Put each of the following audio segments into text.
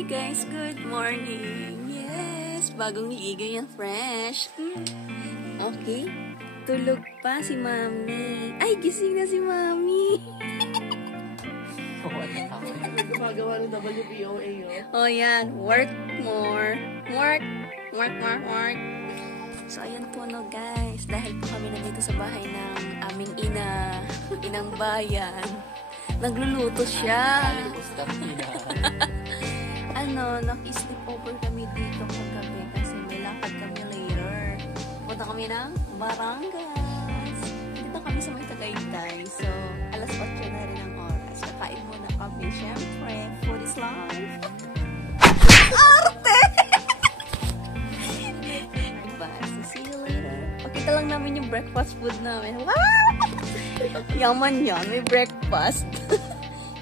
Hi guys, good morning. Yes, bagong ligo yung fresh. Okay, tulog pa si Mami. Ay, gising na si Mami. Gumagawa ng WPOA yun. Oh yan, work more. Work. So ayan po no guys, dahil po kami nandito sa bahay ng aming inang bayan. Nagluluto siya. Naki-sleep over kami dito kagabi kasi may lakad kami later. Punta kami ng Barangas. Dito kami sa may Tagaytay. So, alas 8 na rin ang oras. Kakain muna kami. Siyempre, food is life. Arte! Diba? So, see you later. Pakita lang namin yung breakfast food namin. Wow! Yaman yan. May breakfast.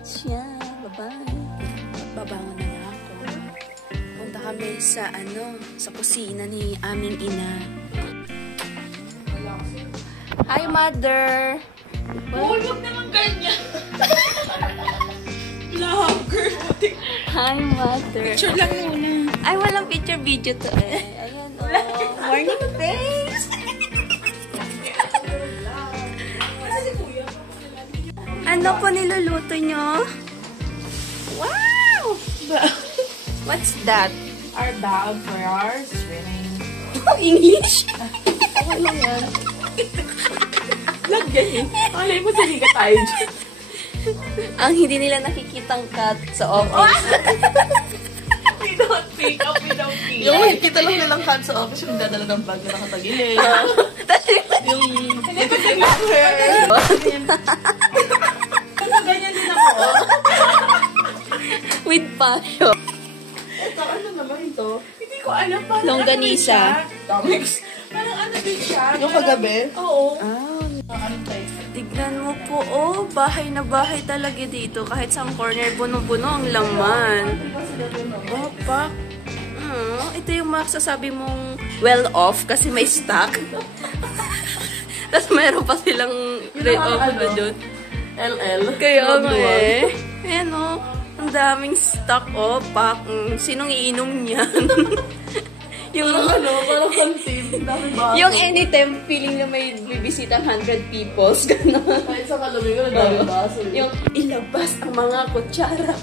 Siya. Bye-bye. Babangon na nga ako. Punta kami sa sa kusina ni aming ina. Hi, Mother! Huwag naman ganyan! Vlogger! Hi, Mother! Picture lang muna. Ay, walang picture video to eh. Ayan, morning face! Ano po niluluto nyo? Wow! What's that? Our bag for our swimming. English? Okay lang yan. Lagyan eh. Alay mo, saliga tayo dyan. Ang hindi nila nakikitang cut sa office. We don't pick up, we don't pick. Yung makikita lang nilang cut sa office, yung dadala ng bag na nakatagilid. Yung nagkasing hair. Ganyan din ako. With passion. Ito, ano naman ito? Hindi ko alam. Longganisa. Parang ano din siya? Yung kagabi? Oo. Tignan mo po, bahay na bahay talaga dito. Kahit sa corner, puno-puno ang laman. Opa. Ito yung masasabi mong well-off kasi may stock. Tapos meron pa silang off na dun. LL. Kaya nga eh. Ayan ang daming stock pack. Sinong iinom niyan? Yung parang canteen. Yung anytime feeling na may bibisita 100 peoples. Gano'n. Kahit sa kalabi ko, nagdaming baso. Yung ilabas ang mga kutsara.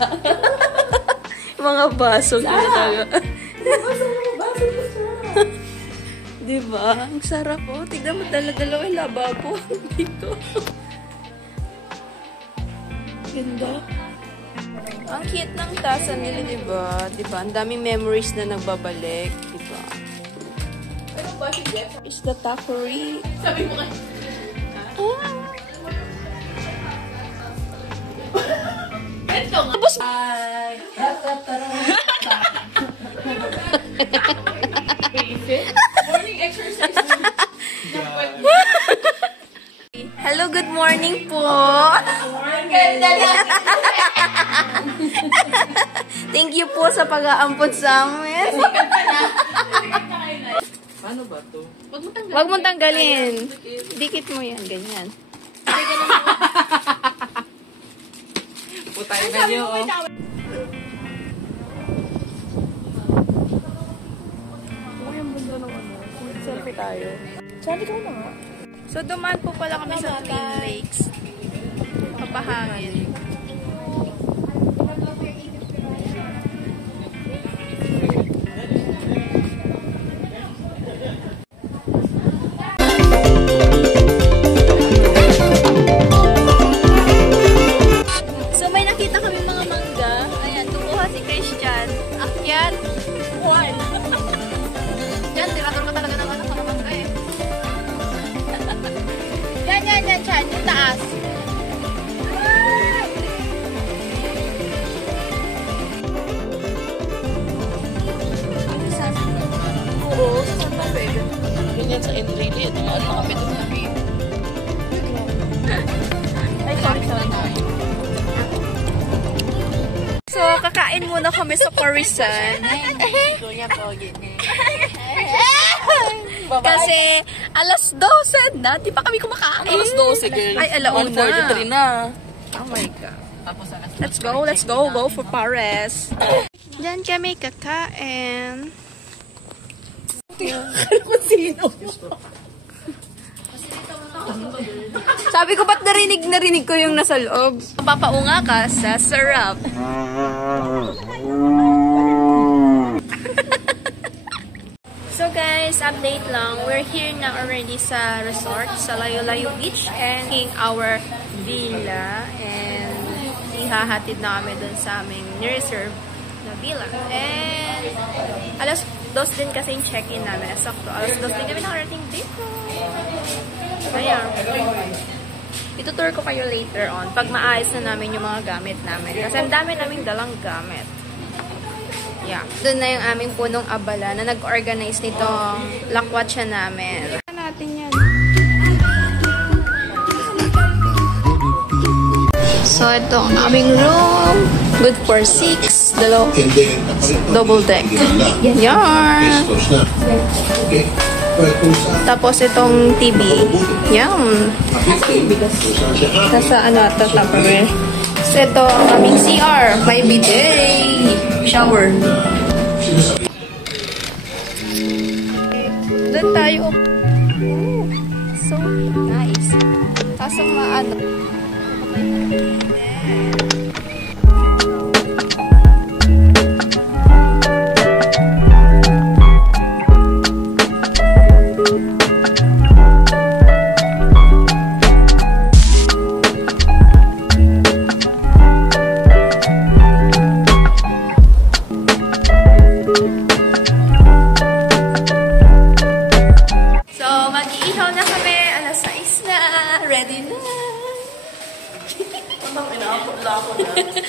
Mga baso. Ilabas ang mga baso kutsara. Diba? Ang sarap po. Tignan mo dala-dalawa yung lababo dito. Ganda. Ang cute ng tasa nila, diba? Diba? Ang daming memories na nagbabalik. Diba? Ano ba si Jeff? Is the takery. Sabi mo kayo. Ito nga. Tapos, morning exercise. hello, good morning po. Ganda na. Thank you po sa pag-aampon sa amin. Paano ba to? Huwag mong tanggalin. Dikit mo yan, ganyan. Putay na niyo. Selfie tayo. Saan ikaw na nga? So, dumaan po pala kami sa Twin Lakes. Papahangin. So, may nakita kami mga mangga. Ayan, kukuha si Christian. Akyat. One. Yan, tirator ka talaga ng mga mangga eh. Yan, Chan. Yung taas. Oo, sa Santa Fe. Ganyan sa Enrile. Tumaan na kami doon na video. Ay, sorry. So, kakain muna kami sa Corisan. Kasi, alas 12 na. Di pa kami kumakain. Alas 12, girl. Ay, alauna. 1:43 na. Oh my God. Let's go. Go for Paris. Diyan kami kakain. Kung sino. Sabi ko, ba't narinig ko yung nasa loob? Papaunga ka sa sarap. So guys, update lang. We're here na already sa resort, sa Layo-Layo Beach, and taking our villa. And ihahatid na kami dun sa aming nireserve na villa. And alas 2 din kasi yung check-in namin. Sakto, alas 2 din kami nakarating dito. Ayan. Itutour ko kayo later on pag maayos na namin yung mga gamit namin. Kasi ang dami naming dalang gamit. Yeah. Doon na yung aming punong abala na nag-organize nitong lakwatsa namin. Ano natin yan? So, ito ang aming room. Good for 6. Double deck. Yan. Tapos itong TV. Yan. Nasa ano ito, Tupperware. So, ito ang aming CR. May bidet. Shower. Doon tayo. Oh, so nice. Kaso maano.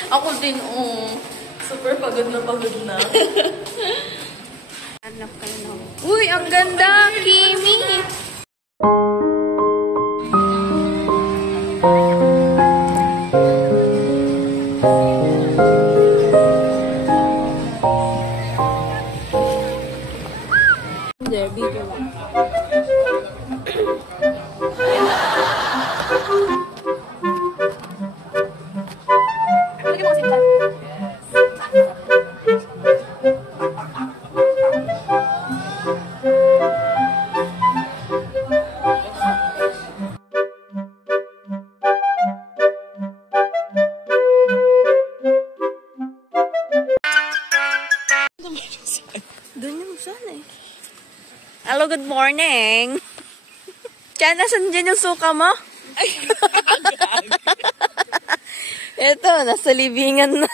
Ako din, super pagod na. Hanap ka na. Uy, ang ganda, Kimi! Hindi, video lang. Doon yung sana eh. Hello, good morning. Tiyan, nasan dyan yung suka mo? Ito, nasa libingan na.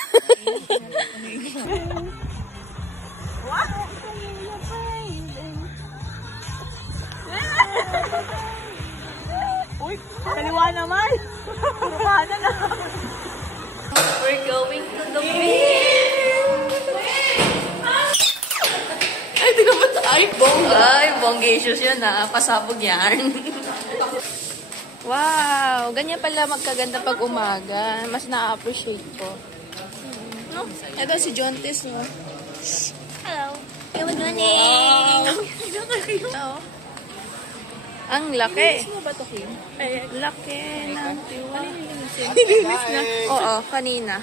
Uy, kaliwa naman. Kurupana na. We're going to the beach. Ay, di naman tayo. Ay, bonggacious yun ha. Pasabog yan. Wow, ganyan pala magkaganda pag umaga. Mas na-appreciate ko. No? Ito si Jontes, no? Hello. Good morning. Hello. Ang laki. Ano ba ito, Kim? Laki ng tiwa. Nilinis na. Oo, kanina.